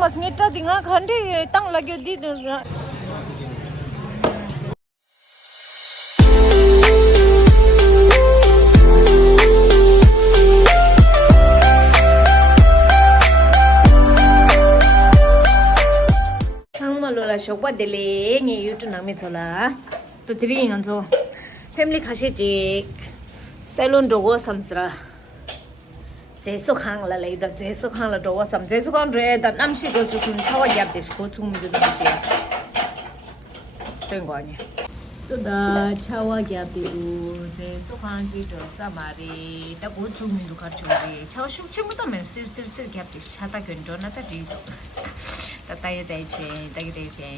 mas ngeta dinga khandi tang lagyo di lola shokwa dele ngi YouTube nang mi chola to tiri nganjo family khashi ji salon dogo samsra jesu khang la leida jesu khang la dogo sam jesu khang re da namshi go chu sun chawa yap de ko chung mi de shi den go ani to da chawa yap de jesu khang ji do samari da go chung mi du kha chori chawa shuk chemu da men sir yap de chata gön do na ta di ताई दे छे ताई दे छे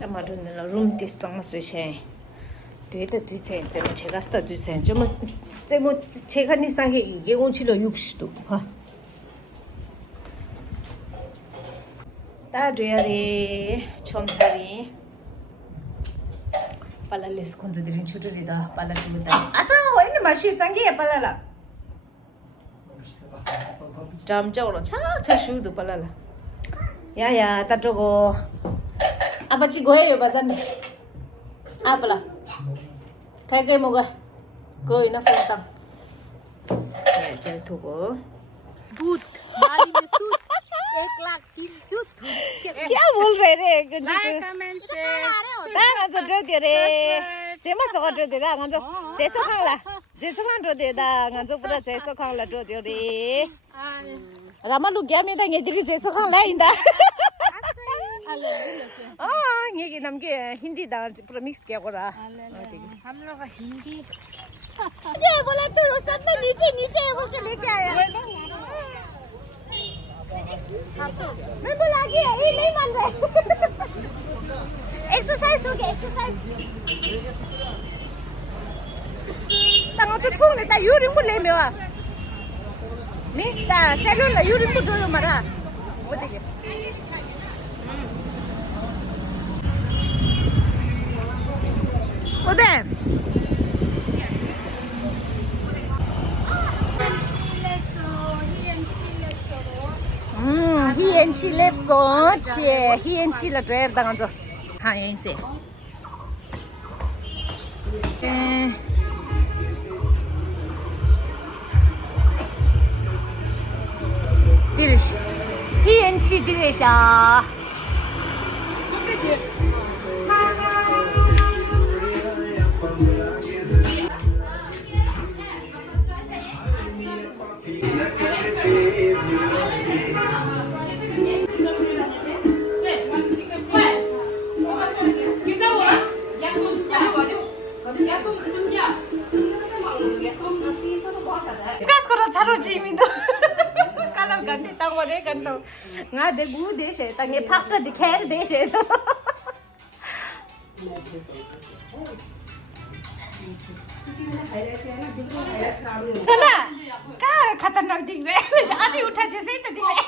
tomato ने room test संग सु छे दे दे छे जे 제가 스타 두 छे 좀 제모 제가 니상에 이게 온치로 60도 봐 다드야리 촘차리 팔랄레스 콘드드린 추르리다 팔랄리다 아자 왜니 맛이 상게 팔랄라 잠자오로 차차 슈도 팔랄라 야야 따저고 아빠치 고해요 바잔 아빠라 가게 먹어 거이나 폰당 예 제일 두고 दूध माली में सूट 1 लाख 3 सूट क्या बोल रहे रे लाइक कमेंट शेयर ना जो दे रे जेमा सो दे रे गांजो जेसो खांला दा गांजो पुरा जेसो खांला दो दे रे रामालु गया में दा ngedir जेसो खांला इंदा ये कि नाम के हिंदी दा पूरा मिक्स किया करा हम लोग का हिंदी ये बोला तो सब ना नीचे बोल के लेके आया मैं बोला कि ये नहीं मान रहे एक्सरसाइज हो गया एक्सरसाइज तंगो तो छूने ता यूरिन को ले मेवा मिस्टर सेलून ला यूरिन को जो मरा वो देखिए उधर he and she left so he and she la drive dangan jo ha yin se dirish he and she dirisha nga de gu de she ta nge phak ta dikhair de she kana ka खतरनाक दिख रहा है अभी उठा जैसे ही तो दिख रहा है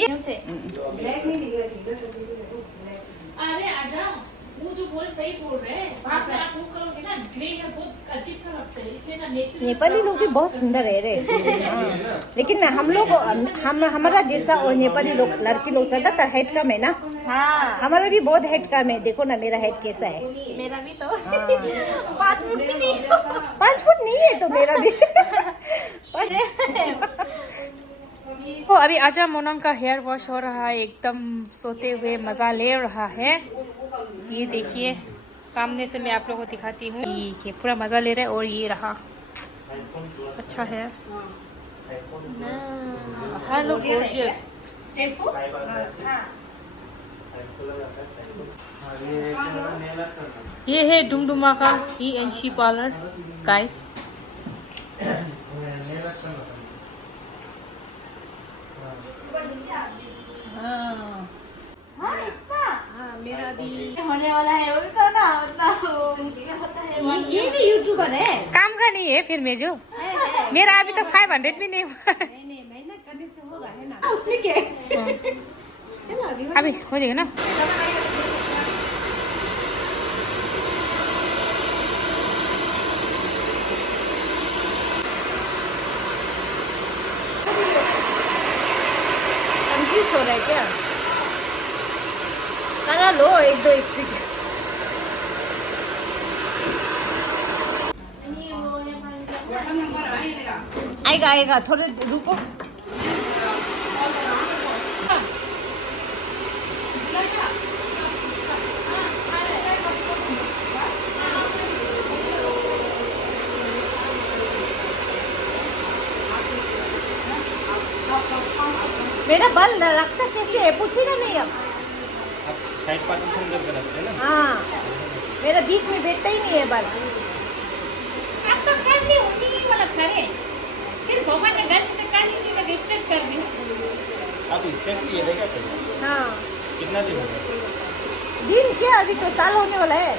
ये से ब्लैक नहीं दिख रहा अरे आजा वो जो बोल सही बोल रहे हैं आप वो करोगे ना ग्रे है बहुत अजीब सा लगता है इसलिए ना नेचुरल नेपाली लोग भी बहुत सुंदर है रे लेकिन ना हम लोग हमारा जैसा और नेपाली लोग लड़की लोग ज्यादातर हेड कम है ना हाँ हमारा भी बहुत हेड कम है देखो ना मेरा हेड कैसा है मेरा भी तो 5 फुट भी नहीं 5 फुट नहीं है तो मेरा भी तो अभी आजा मोनम का हेयर वॉश हो रहा है एकदम सोते हुए मजा ले रहा है ये देखिए सामने से मैं आप लोगों को दिखाती हूँ ये पूरा मजा ले रहा है और ये रहा अच्छा है हेलो गॉर्जियस ये है डुमडुमा का E&C पार्लर गाइस मेरा भी होने वाला है बोलता ना मुश्किल होता है ये भी यूट्यूबर है काम का नहीं है फिर मैं जो मेरा अभी तक 500 भी नहीं हुआ नहीं मेहनत करने से होगा है ना उसमें क्या चलो अभी हो जाएगा ना बारिश हो रहा है क्या? करा लो एक दो स्टिक। आएगा आएगा, थोड़े रुको। मेरा बाल रखता कैसे है पूछेगा नहीं अब। साइड पार्टीशन करके रखते हैं ना। हाँ, मेरा बीच में बैठता ही नहीं है बाल। आप तो कर दी होती ही वाला करे, फिर भगवान ने गलती से कर दी तो डिस्टर्ब कर दी। आप स्टेप किए थे क्या पहले? हाँ, कितना दिन हो गया? दिन क्या, अभी तो साल होने वाला है।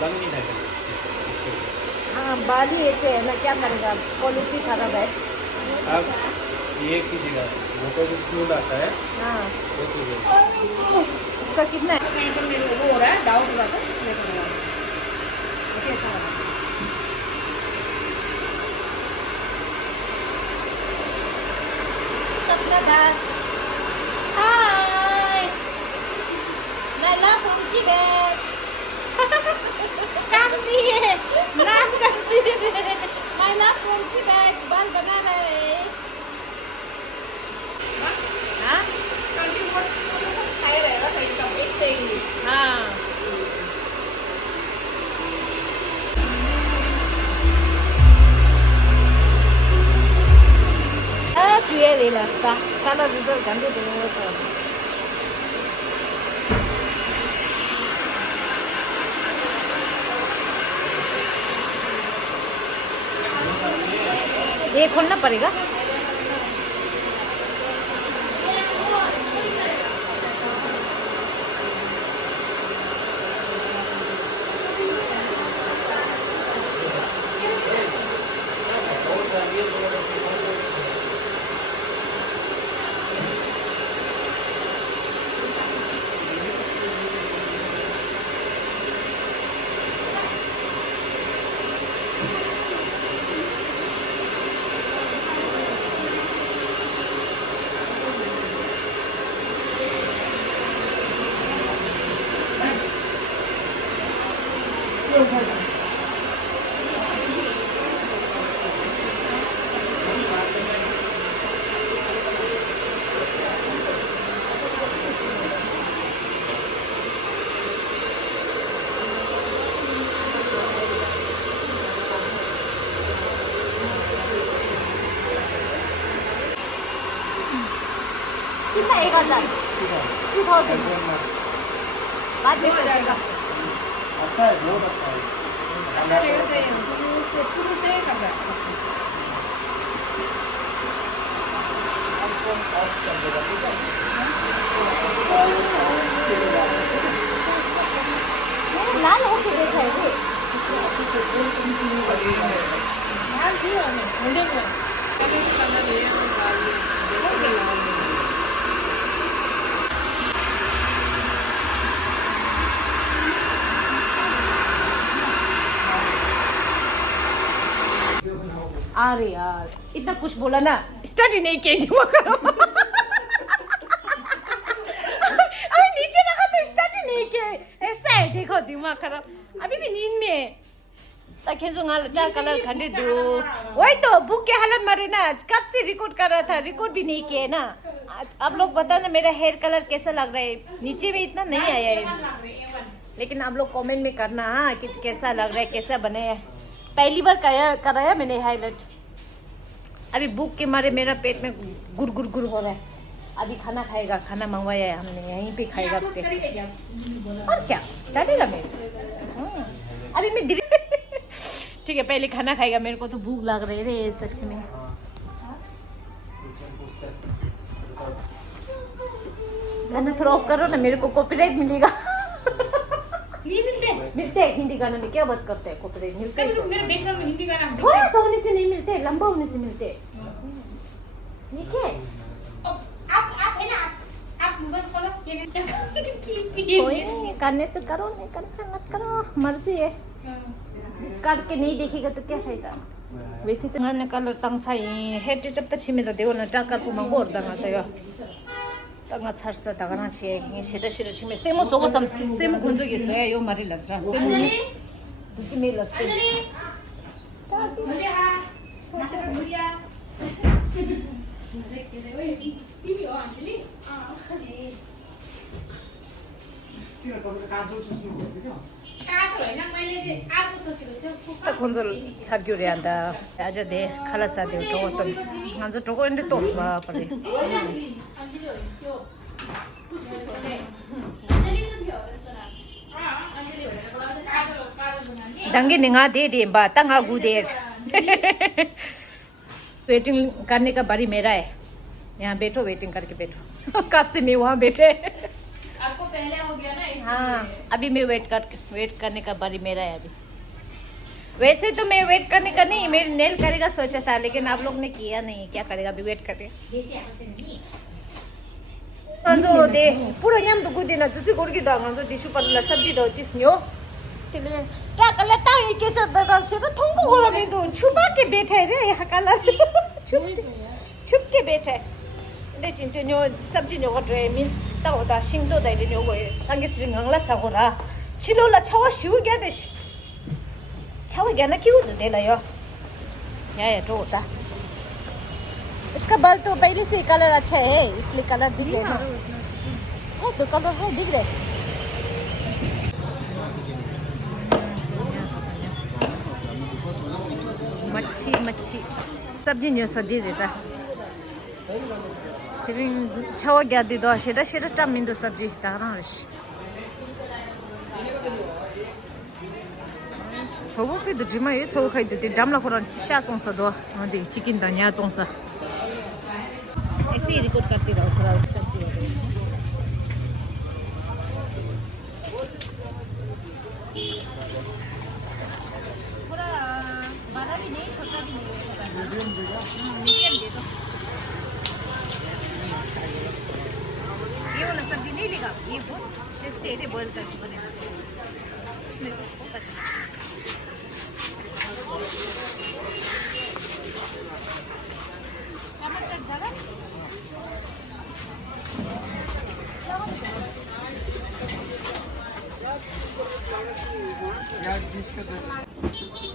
बंद नहीं था कभी? हाँ, बाल ही ऐसे है ना, क्या करेगा, क्वालिटी खराब है। आप ये कीजिएगा, वो तो जो स्मूथ आता है हाँ, वो कीजिएगा। इसका कितना है? नहीं तो मेरे को वो हो रहा है, डाउट हो रहा था, मेरे को लगा। ओके, अच्छा लगा। सपना दास, हाय, मैं लव उनकी बैच। काम नहीं है, नाम का सिर्फ है। मैं लव उनकी बैच, बाल बना रहे हैं। हाँ खाए रहेगा सही सब एक से ही। हाँ, 주에 내놨다. 살아주들 간데 되는 ये खोलना पड़ेगा। कितना 1000 2000 बाद में चलेगा। अच्छा है, बहुत अच्छा है। शुरू से कर रहा है। लाल होके बैठा है ये। लाल भी होने, मुझे को पहले से करना चाहिए तो लाल देखो। अरे यार, इतना कुछ बोला ना, स्टडी नहीं किया जमा करो। अरे नीचे रखा तो स्टडी नहीं किया, ऐसा है देखो दिमाग खराब। अभी भी नींद में है। ताकि जो चार कलर खंडे दो, वही तो बुक के हालत मारे ना, कब से रिकॉर्ड कर रहा था, रिकॉर्ड भी नहीं किया ना। आप लोग बता ना मेरा हेयर कलर कैसा लग रहा है, नीचे में इतना नहीं आया है, लेकिन आप लोग कमेंट में करना हाँ कि कैसा लग रहा है, कैसा बने है। पहली बार कराया मैंने हाईलाइट। अभी भूख के मारे मेरा पेट में गुर गुर गुर हो रहा है। अभी खाना खाएगा, खाना मंगवाया है हमने, यहीं पे खाएगा। और क्या डालेगा मैं अभी मैं ठीक है, पहले खाना खाएगा। मेरे को तो भूख लग रही है सच में। गाना थोड़ा ऑफ करो ना, मेरे को कॉपीराइट मिलेगा। मिलते हैं हिंदी गाने में, क्या बात करते हैं, कॉपीराइट मिलते हैं। मेरे बैकग्राउंड में हिंदी गाना थोड़ा सा होने से नहीं मिलते, लंबा होने से मिलते। ठीक है, आप है ना, आप बस बोलो कोई नहीं, करने से करो, नहीं करने से मत करो, मर्जी है। करके नहीं देखेगा तो क्या फायदा। वैसे तो मैंने कलर तंग चाहिए हेड जब तक छिमे तो देखो ना टाका को मंगो और तंग आता है तंग अच्छा सा तंग ना चाहिए सीधा सीधा छिमे सेमो सोगो सम सेमो कुंजो ये सोया यो मारी लसरा सेमो दूसरी में लसते 딱 건설 사교리 한다. 아저네 칼라사데 저것도 먼저 저거 인데 또 봐. 빨리. 당기 निगा दे दे बा तंगा गुदे वेटिंग करने का बारी मेरा है यहाँ बैठो वेटिंग करके बैठो कब से मैं वहाँ बैठे आपको पहले हो गया ना हाँ अभी मैं वेट करने का बारी मेरा है अभी वैसे तो मैं वेट करने का नहीं मेरे नेल करेगा सोचा था लेकिन आप लोग ने किया नहीं क्या करेगा अभी वेट करेगा जो दे पूरा न्याम तो गुदी ना तुझे गुड़ की दांग जो टिश्यू पर सब्जी दो तिस्न्यो तिले टाकले ताई के चढ़ता था से तो थोंको गोला में तो छुपा के बैठे रे यहाँ कलर छुप के बैठे ले चिंते न्यो सब्जी न्यो गड्रे मीन्स तब होता सिंह तो दाइले न्यो गए संगीत सिंह अंगला सागोरा चिलो ला छावा शिव गया देश छावा गया ना क्यों दे ला यो या तो होता इसका बाल तो पहले से कलर अच्छा है इसलिए कलर दिख रहे ना है तो कलर है दिख रहे मच्छी सब्जी न्यो सब्जी देता 지금 차와 겨디도 시다 짬민도 सब्जी 다라시 저거 그도 지마에 저거 가이도 잠라 그런 샤송서도 어디 치킨 다냐 동사 ऐसे ही रिकॉर्ड करती रहो थोड़ा सब्जी वगैरह पूरा बड़ा भी नहीं छोटा भी नहीं मीडियम दे दो ये वाला सब्जी नहीं लेगा ये वो जैसे ये बॉईल करके बनेगा टमाटर डाला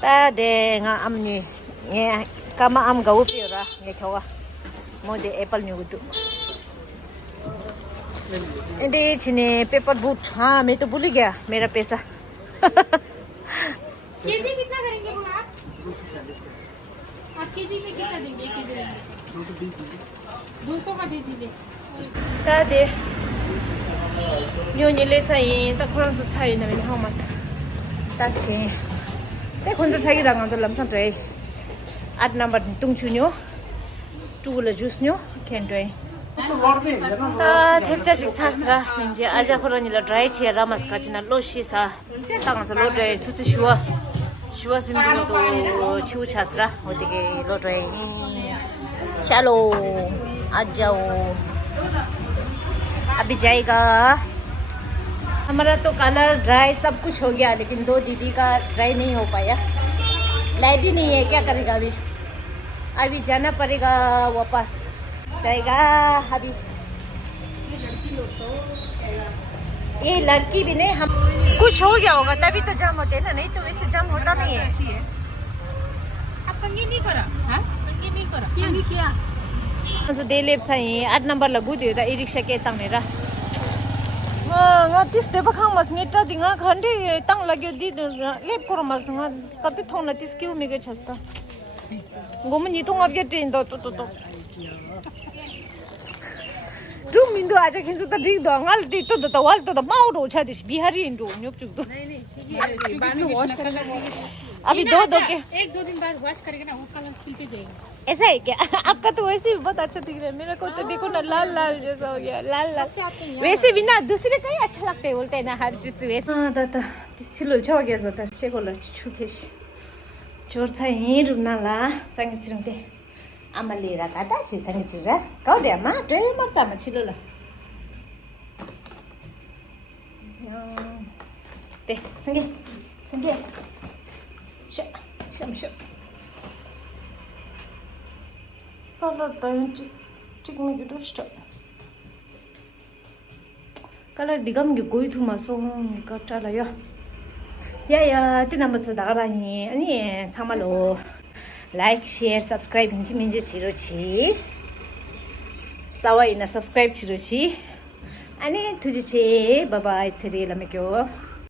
तादे nga amni nge kama am ga upira nge khawa mode apple ni gudu इंदे चिने पेपर बूट हाँ मैं तो भूल ही गया मेरा पैसा केजी कितना करेंगे वो आप केजी में कितना देंगे केजी 200 का दे दीजिए तादे न्योनी ले चाहिए ता खुरान जो चाहिए ना मैंने हाँ मस तासे ते खुन जो चाहिए रंगा जो लमसा तो 8 नंबर तुम चुनियो 2 ला जूस न्यो कैंडोए 템자식 차스라 이제 아자 코로니라 드라이 치라 마스카치나 로시사 땅에서 로드에 투투 쉬워 심중도 치우 차스라 어디게 로드에 चलो आ जाओ अभी जाएगा हमारा तो कलर ड्राई सब कुछ हो गया लेकिन दो दीदी का ड्राई नहीं हो पाया लाइट ही नहीं है क्या करेगा अभी जाना पड़ेगा वापस जाएगा अभी ये लड़की भी नहीं हम कुछ हो गया होगा तभी तो जाम होते हैं ना नहीं तो वैसे जाम होता नहीं है आप कंगी नहीं करा हाँ कंगी नहीं करा कंगी किया जो दे लेप चाहिए 8 नंबर लगू दियो ता ई-रिक्शा के तंग मेरा nga tis de bakhang mas nge ta dinga khande tang lagyo di lep kor mas nga kate thona tis kiu me ge chasta gomu ni tong abye tin do to du min do aja khin ta dik do ngal ti to to wal to mau do cha dis bihari indo nyop chuk do नहीं नहीं बाद में wash कर अभी दो के 1-2 दिन बाद वॉश करेंगे ना वो कलर खिलते जाएगा ऐसा है क्या आपका तो वैसे भी बहुत अच्छा दिख रहा है मेरा को तो देखो ना लाल लाल जैसा हो गया लाल वैसे भी ना दूसरे का ही अच्छा लगता है बोलते हैं ना हर चीज वैसे हाँ दादा तिस छिलो छ गया था शेकोला छुकेश चोर छ यही रुना ला संगीत सिरंते आमा लिएर काटा छि संगीत सिरा काउ दे आमा ट्रे मर्ता मा छिलो ला ते संगे शम Color tayo chik me gitu sta. Color digam gi koi thu ma so ka ta la ya. Ya tinamba so da ra ni ani chamalo like share subscribe hinji minji chiro chi. Sawa ina subscribe chiro chi. Ani tuji che bye bye chiri la me kyo.